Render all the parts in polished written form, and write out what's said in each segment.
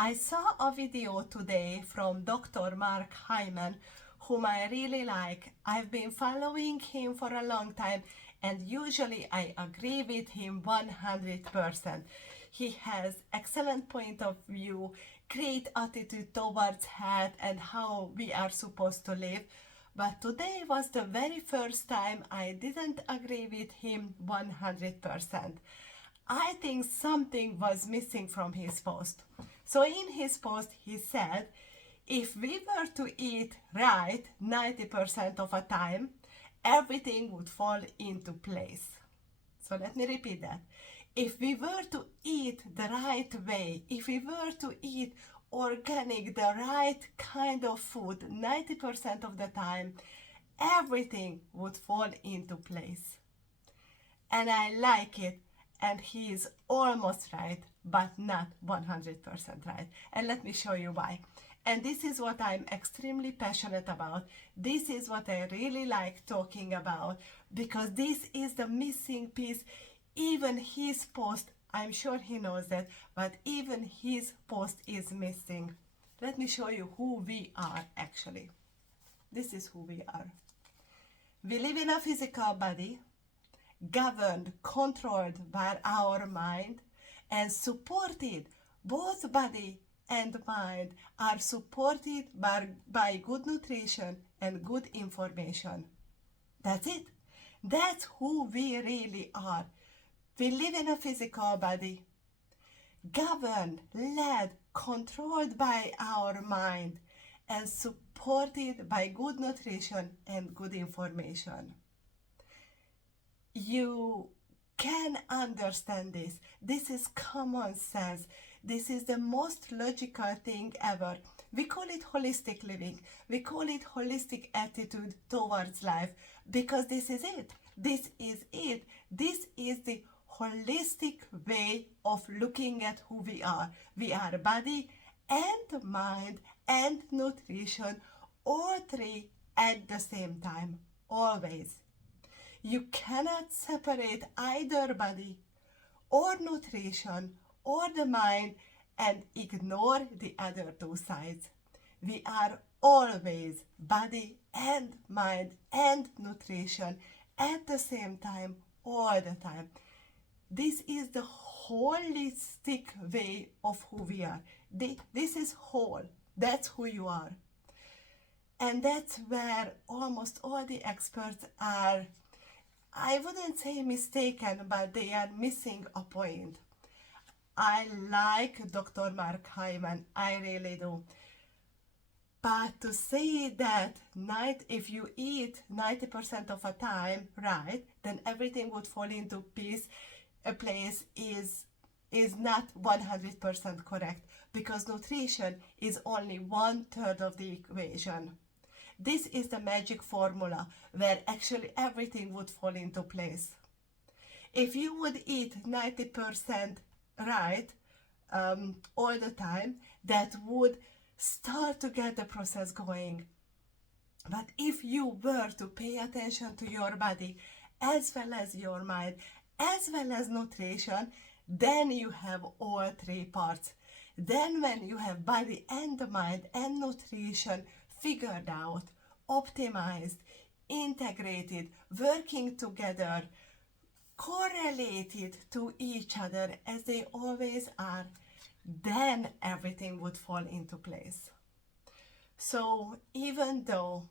I saw a video today from Dr. Mark Hyman, whom I really like. I've been following him for a long time, and usually I agree with him 100%. He has excellent point of view, great attitude towards health and how we are supposed to live. But today was the very first time I didn't agree with him 100%. I think something was missing from his post. So in his post, he said, if we were to eat right 90% of the time, everything would fall into place. So let me repeat that. If we were to eat the right way, if we were to eat organic, the right kind of food 90% of the time, everything would fall into place. And I like it. And he is almost right, but not 100% right. And let me show you why. And this is what I'm extremely passionate about. This is what I really like talking about, because this is the missing piece. Even his post, I'm sure he knows that, but even his post is missing. Let me show you who we are actually. This is who we are. We live in a physical body, governed, controlled by our mind, and supported. Both body and mind are supported by good nutrition and good information. That's it. That's who we really are. We live in a physical body, governed, led, controlled by our mind, and supported by good nutrition and good information. You can understand this. This is common sense. This is the most logical thing ever. We call it holistic living. We call it holistic attitude towards life, because this is it. This is it. This is the holistic way of looking at who we are. We are body and mind and nutrition, all three at the same time, always. You cannot separate either body or nutrition or the mind and ignore the other two sides. We are always body and mind and nutrition at the same time, all the time. This is the holistic way of who we are. This is whole. That's who you are. And that's where almost all the experts are, I wouldn't say mistaken, but they are missing a point. I like Dr. Mark Hyman, I really do. But to say that if you eat 90% of the time right, then everything would fall into place is not 100% correct, because nutrition is only 1/3 of the equation. This is the magic formula where actually everything would fall into place. If you would eat 90% right all the time, that would start to get the process going. But if you were to pay attention to your body as well as your mind, as well as nutrition, then you have all three parts. Then when you have body and mind and nutrition figured out, optimized, integrated, working together, correlated to each other as they always are, then everything would fall into place. So even though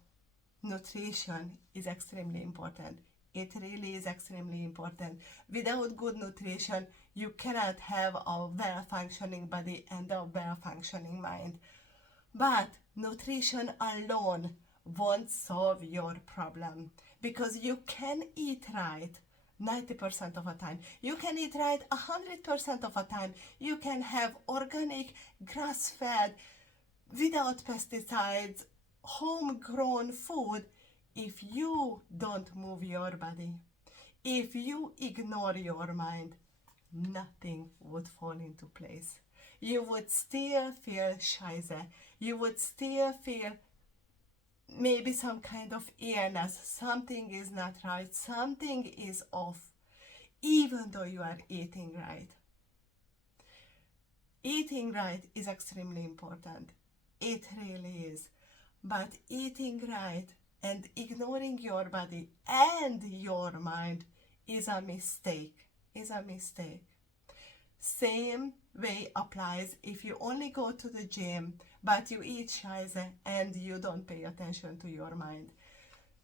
nutrition is extremely important, it really is extremely important. Without good nutrition, you cannot have a well-functioning body and a well-functioning mind. But nutrition alone won't solve your problem, because you can eat right 90% of the time. You can eat right 100% of the time. You can have organic, grass-fed, without pesticides, homegrown food. If you don't move your body, if you ignore your mind, nothing would fall into place. You would still feel scheiße. You would still feel maybe some kind of illness. Something is not right. Something is off, even though you are eating right. Eating right is extremely important. It really is. But eating right and ignoring your body and your mind is a mistake. Is a mistake. Same way applies if you only go to the gym but you eat scheiße and you don't pay attention to your mind.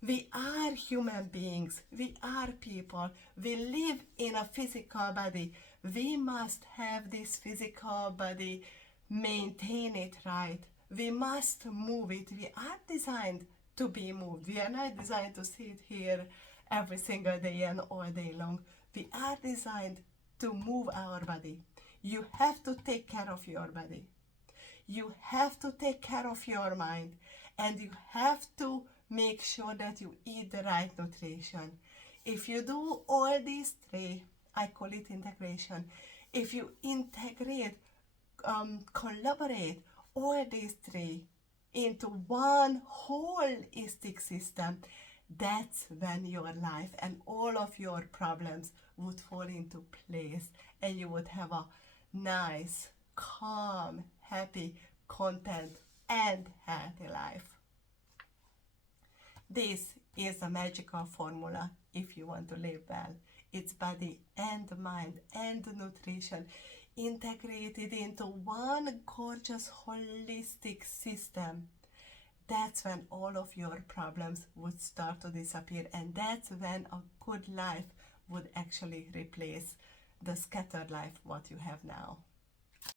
We are human beings. We are people. We live in a physical body. We must have this physical body, maintain it right. We must move it. We are designed to be moved. We are not designed to sit here every single day and all day long. We are designed to move our body. You have to take care of your body. You have to take care of your mind, and you have to make sure that you eat the right nutrition. If you do all these three, I call it integration. If you integrate, collaborate all these three into one holistic system, that's when your life and all of your problems would fall into place, and you would have a nice, calm, happy, content, and healthy life. This is a magical formula if you want to live well. It's body and mind and nutrition integrated into one gorgeous holistic system. That's when all of your problems would start to disappear, and that's when a good life would actually replace the scattered life what you have now.